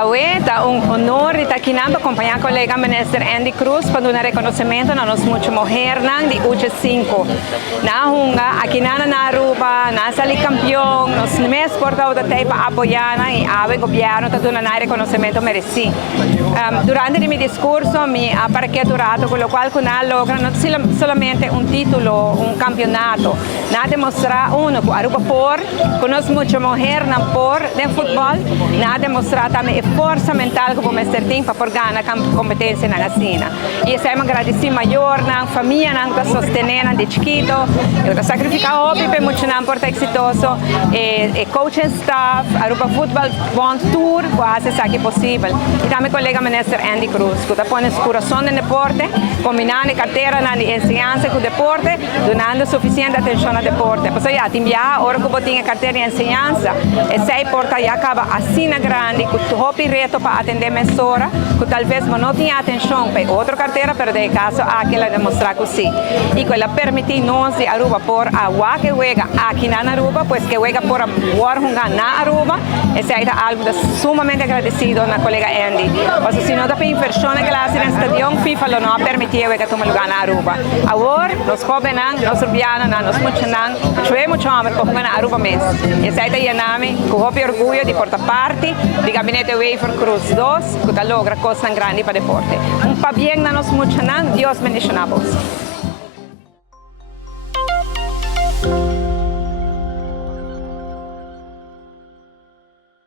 Hoy da un honor estar aquí acompañar al colega minister Andy Cruz para un reconocimiento a nos mucho mujer de UC5. Na hunga aquí na Aruba, na sali campeón, nos me exportado de tempo apoiar e ave governo está dando un reconocimiento merecido. Durante il mio discorso mi ha parcheggiato con lo quale logra non solamente un titolo, un campionato, ma dimostra uno che Aruba por, conosco mucho mujer na por del fútbol, na dimostra também a força mental que vamos ter para ganhar competência na cena. E siamo agradecidos maior na família na que sostener de chiquito, eu tô sacrificando hobby para muito não portar exitoso e coaching staff, Aruba Football Bond Tour, quase sabe possível. E também colega minister Andy Cruz, que está pondo coração no deporte, combinando carteira na ensinança com o deporte, dando suficiente atenção ao deporte. Por isso, já timbia, ora que eu tenho carteira de ensinança, e sei porta já acaba assim na grande, que tu hobby reto para atender mensora, que talvez não tinha atenção para outra carteira, mas de caso aquela demonstrar que sim. E que ela permite nós de Aruba por a que juega aqui na Aruba, pois que juega por a jugar na Aruba, esse é algo sumamente agradecido na colega Andy. Porque se não dá para inversão na classe no estadião, FIFA não permitiu que tome lugar na Aruba. Agora, os jovens, os urbanos, os muitos, cioè muito homem para jogar na Aruba mesmo. Esse é o nome, com o orgulho de portar parte do gabinete UEFA Cruz 2, que logra coisa grande para o deporte. Para bem na nos muitos, Deus bendiga a vós.